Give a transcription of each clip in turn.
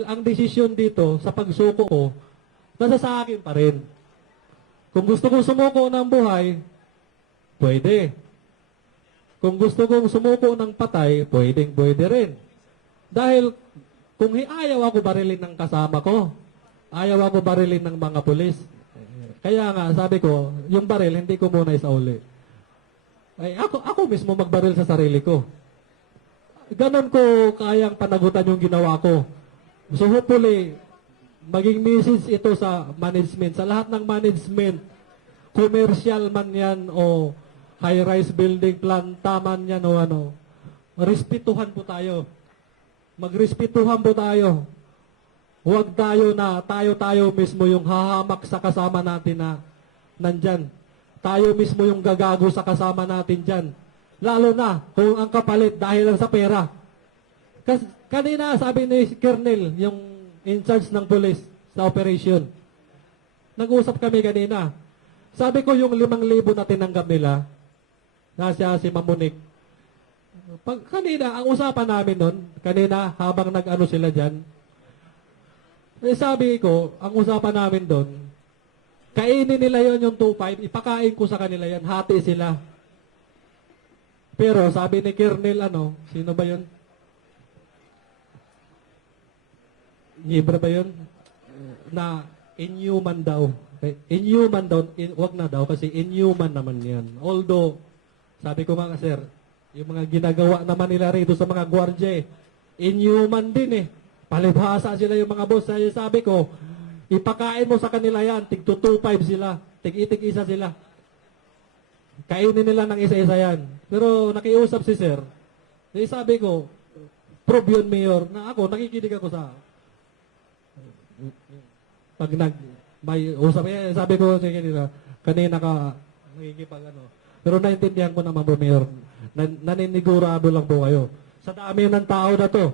ang desisyon dito sa pagsuko ko, nasa sa akin pa rin. Kung gusto kong sumuko ng buhay, pwede. Kung gusto kong sumuko ng patay, pwedeng pwede rin. Dahil kung ayaw ako barilin ng kasama ko, ayaw ako barilin ng mga pulis. Kaya nga, sabi ko, yung baril, hindi ko muna isauli. Ay, ako, ako mismo magbaril sa sarili ko. Ganon ko kayang panagutan yung ginawa ko. So hopefully, maging message ito sa management, sa lahat ng management, commercial man yan o high-rise building, planta man yan o ano, respetuhan po tayo. Magrespetuhan po tayo. Huwag tayo na tayo-tayo mismo yung hahamak sa kasama natin na nandyan. Tayo mismo yung gagago sa kasama natin dyan. Lalo na kung ang kapalit dahil lang sa pera. Kasi kanina sabi ni Colonel, yung in charge ng police sa operation, nag-usap kami kanina. Sabi ko yung limang libo na tinanggap nila, nasa si Mamunik. Pag kanina, ang usapan namin nun, kanina habang nag-ano sila dyan, eh sabi ko, ang usapan namin doon, kainin nila yon yung 2.5, ipakain ko sa kanila yan, hati sila. Pero sabi ni Colonel, ano, sino ba yun? Libra ba yun? Na inhuman daw. Eh, Inhuman daw, in, wag na daw kasi inhuman naman yan. Although, sabi ko nga sir, yung mga ginagawa naman nila rito sa mga gwardya eh, inhuman din eh. Palibhasa sila yung mga boss. Kaya sabi ko, ipakain mo sa kanila yan, tig 225 sila, tig itig isa sila. Kainin nila ng isa-isa yan. Pero nakiusap si sir, eh, sabi ko, prove yun, Mayor, na ako, nakikinig ako sa pag nag may usap eh, sabi ko sa kanila kanina ka nakikipag ano. Pero naintindihan ko naman po Mayor nan, naninigurado lang po kayo. Sa dami ng tao na to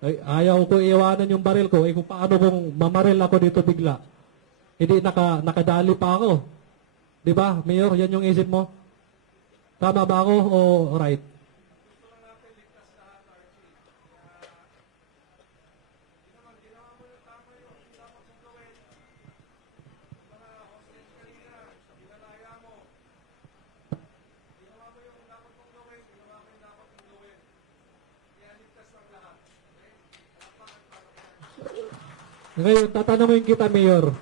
ay, ayaw ko iwanan yung baril ko. Eh kung paano kung mamaril ako dito bigla? Hindi naka, nakadali pa ako. Di ba Mayor yan yung isip mo? Tama ba ako o right Ngayon, tatanungin kita, Mayor.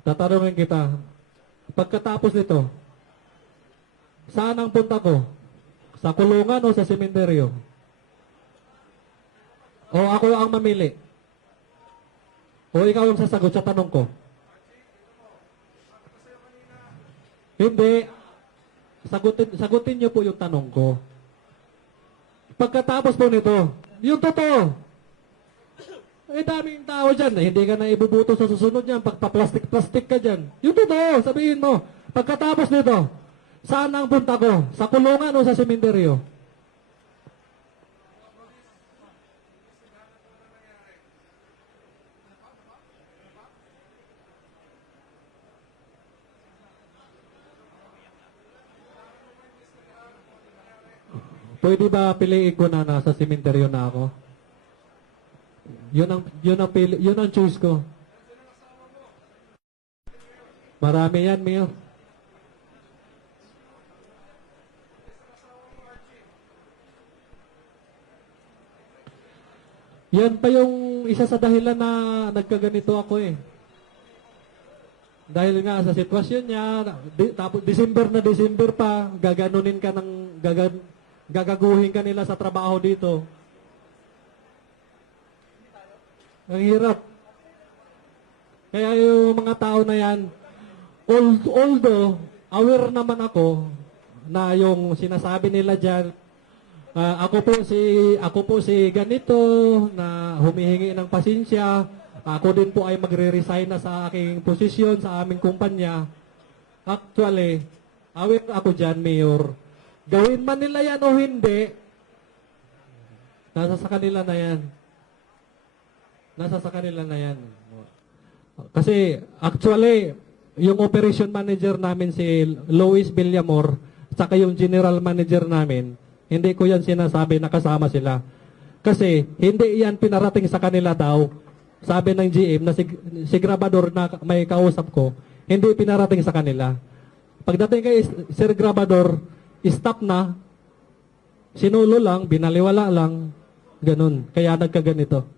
Tatanungin kita. Pagkatapos nito, saan ang punta ko? Sa kulungan o sa sementeryo? O ako ang mamili? O ikaw ang sasagot sa tanong ko? Hindi. Sagutin, sagutin niyo po yung tanong ko. Pagkatapos po nito, yung totoo, eh, daming tao dyan. Eh, hindi ka na ibubuto sa susunod yan. Pagpa-plastic-plastic ka dyan. Yung totoo, sabihin mo. Pagkatapos nito, saan ang punta ko? Sa kulungan o sa sementeryo? Pwede ba piliin ko na nasa sementeryo na ako? Yun ang yun ang pili, yun ang choice ko. Marami yan, Mayor. Yan pa yung isa sa dahilan na nagkaganito ako eh. Dahil nga sa sitwasyon niya, di, tapos December na December pa, gaganunin ka ng gagan, gagaguhin ka nila sa trabaho dito. Ang hirap. Kaya yung mga tao na yan, al- although aware naman ako na yung sinasabi nila dyan, ah, ako po si ako po si ganito na humihingi ng pasensya. Ako din po ay magre-resign na sa aking posisyon sa aming kumpanya. Actually, aware ako dyan, Mayor. Gawin man nila yan o hindi, nasa sa kanila na yan. Nasa sa kanila na yan. Kasi actually, yung operation manager namin si Lois Villamor, saka yung general manager namin, hindi ko yan sinasabi na kasama sila. Kasi hindi yan pinarating sa kanila daw. Sabi ng GM na si, si Grabador na may kausap ko, hindi pinarating sa kanila. Pagdating kay Sir Grabador, stop na, sinulo lang, binaliwala lang, ganun. Kaya nagkaganito.